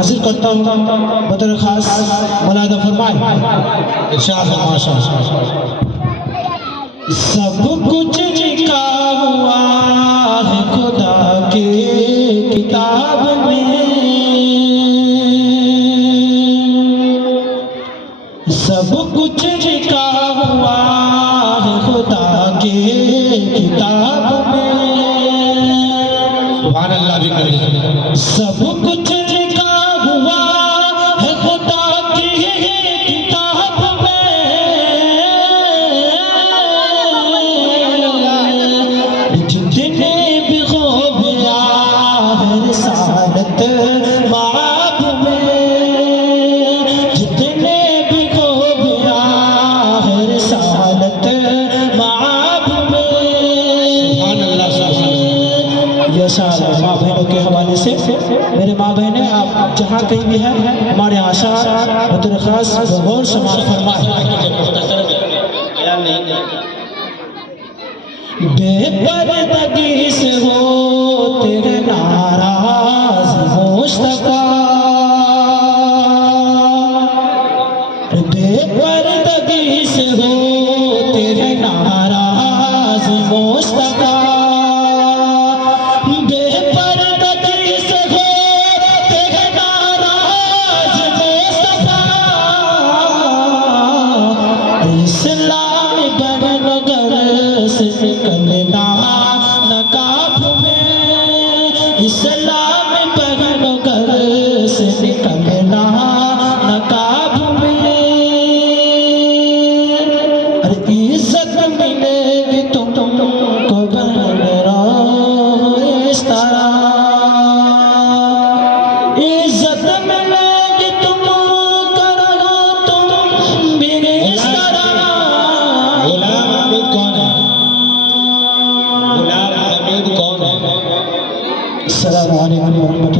हाजिर करता हूँ बतौर खास मुलादा फरमाए इंशाअल्लाह माशाअल्लाह। सब कुछ लिखा हुआ है खुदा के किताब में, सब कुछ लिखा हुआ है खुदा के किताब में। सुभान अल्लाह भी करें। सब कुछ लिखा हुआ है खुदा की किताब में, जितने भी ख्वाब है रिसालत माब में, जितने भी ख्वाब है रिसालत माब में। सुभान अल्लाह। माँ बहनों के हवाले से मेरे माँ बहनें आप जहाँ कहीं भी हैं हमारे आशा बतौर खास गौर समाज फरमाए। बेपर्दगी से हो तेरे नाराज मुस्तफा, बेपर्दगी से हो तेरे नाराज मुस्तफा, इस्लामी बरनगर से निकलना नकाब में, इस्लामी बरनगर से निकलना नकाब में। अरे इज्जत मिलेगी तुमको बन रहो इस तरह, इज्जत मिलेगी तुमको करो तुम भी इस तरह। गुलाम हमीद कौन है? गुलाम हमीद कौन है? अस्सलामु अलैकुम।